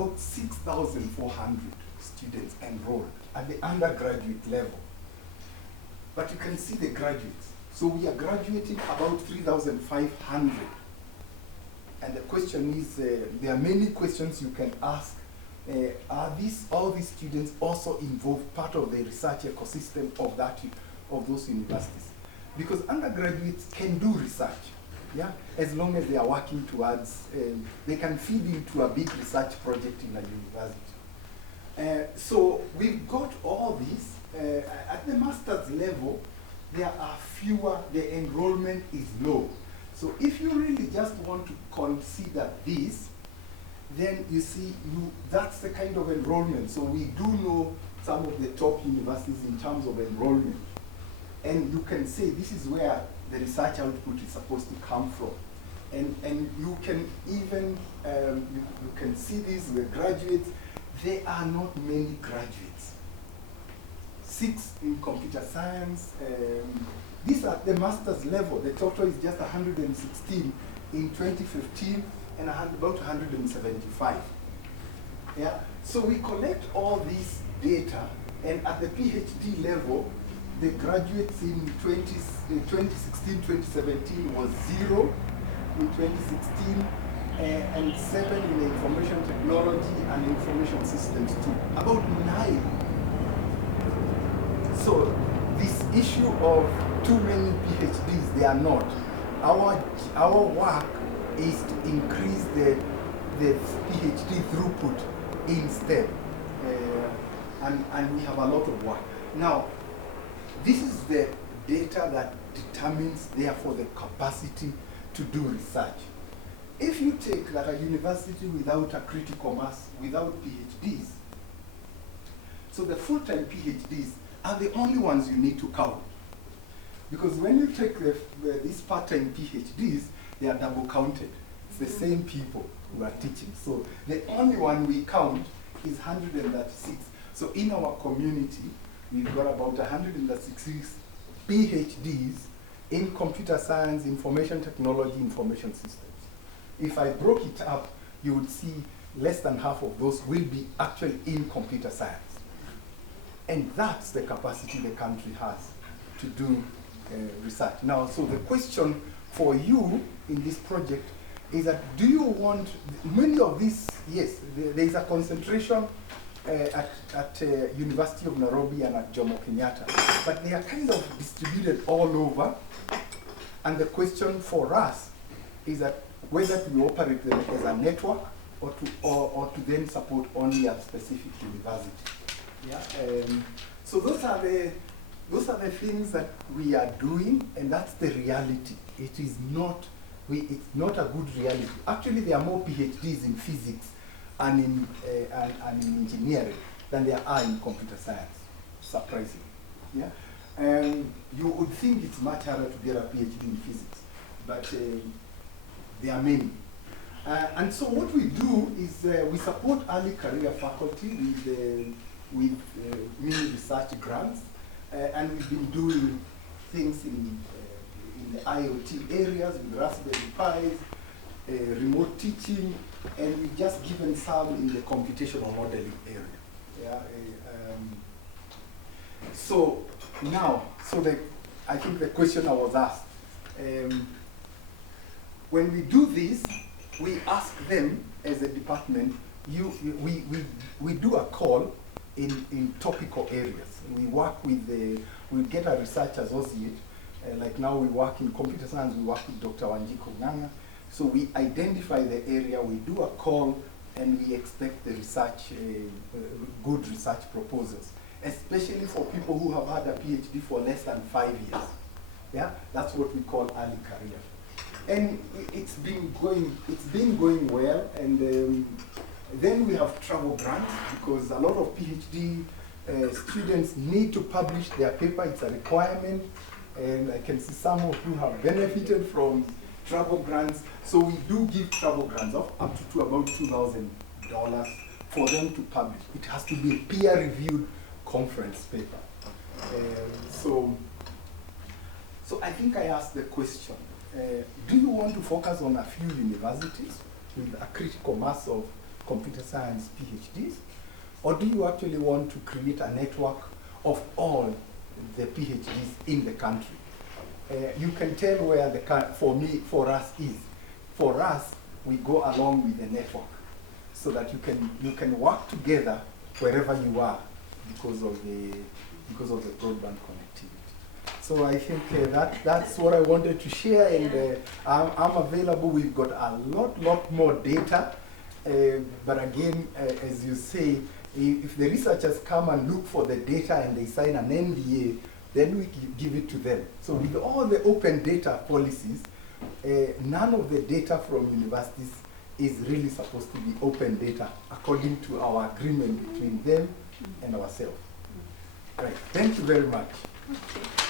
about 6,400 students enrolled at the undergraduate level. But you can see the graduates. So we are graduating about 3,500. And the question is, there are many questions you can ask. Are all these students also involved part of the research ecosystem of those universities? Because undergraduates can do research, yeah, as long as they are working towards, they can feed into a big research project in a university. So we've got all these. At the master's level, there are fewer, the enrollment is low. So if you really just want to consider this, then you see, that's the kind of enrollment. So we do know some of the top universities in terms of enrollment. And you can say this is where the research output is supposed to come from. And you can even, you can see this, the graduates, there are not many graduates. 6 in computer science. These are the master's level. The total is just 116 in 2015 and about 175. Yeah. So we collect all this data, and at the PhD level, the graduates in 2016, 2017 was 0 in 2016, and 7 in the information technology and information systems too. About 9. So this issue of too many PhDs, they are not. Our work is to increase the PhD throughput instead. And we have a lot of work. Now, this is the data that determines, therefore, the capacity to do research. If you take that a university without a critical mass, without PhDs, so the full-time PhDs are the only ones you need to count. Because when you take these part-time PhDs, they are double counted. It's the same people who are teaching. So the only one we count is 136. So in our community, we've got about 136 PhDs in computer science, information technology, information systems. If I broke it up, you would see less than half of those will be actually in computer science. And that's the capacity the country has to do research. Now, so the question for you in this project is that, do you want, many of these, yes, there is a concentration at University of Nairobi and at Jomo Kenyatta, but they are kind of distributed all over. And the question for us is that whether to operate them as a network or to then support only a specific university. Yeah. So those are the things that we are doing, and that's the reality. It is not, it's not a good reality. Actually, there are more PhDs in physics and in engineering than there are in computer science, surprisingly. Yeah? You would think it's much harder to get a PhD in physics, but there are many. And so what we do is we support early career faculty with mini research grants, and we've been doing things in the IoT areas with Raspberry Pis, remote teaching, and we've just given some in the computational modeling area. Yeah, so now, I think the question I was asked, when we do this, we ask them as a department, we do a call in topical areas. We work with we get a research associate, like now we work in computer science, we work with Dr. Wanjiko Nganga. So we identify the area, we do a call, and we expect the research, good research proposals, especially for people who have had a PhD for less than 5 years. Yeah, that's what we call early career. And it's been going well, and then we have travel grants, because a lot of PhD students need to publish their paper. It's a requirement, and I can see some of you have benefited from travel grants. So we do give travel grants of up to about $2,000 for them to publish. It has to be a peer-reviewed conference paper. So I think I asked the question, do you want to focus on a few universities with a critical mass of computer science PhDs? Or do you actually want to create a network of all the PhDs in the country? You can tell where for us is. For us, we go along with the network so that you can work together wherever you are because of the broadband connectivity. So I think that's what I wanted to share, and I'm available. We've got a lot more data, but again, as you say, if the researchers come and look for the data and they sign an NDA, then we give it to them. So with all the open data policies, none of the data from universities is really supposed to be open data according to our agreement between them and ourselves. Right. Thank you very much. Okay.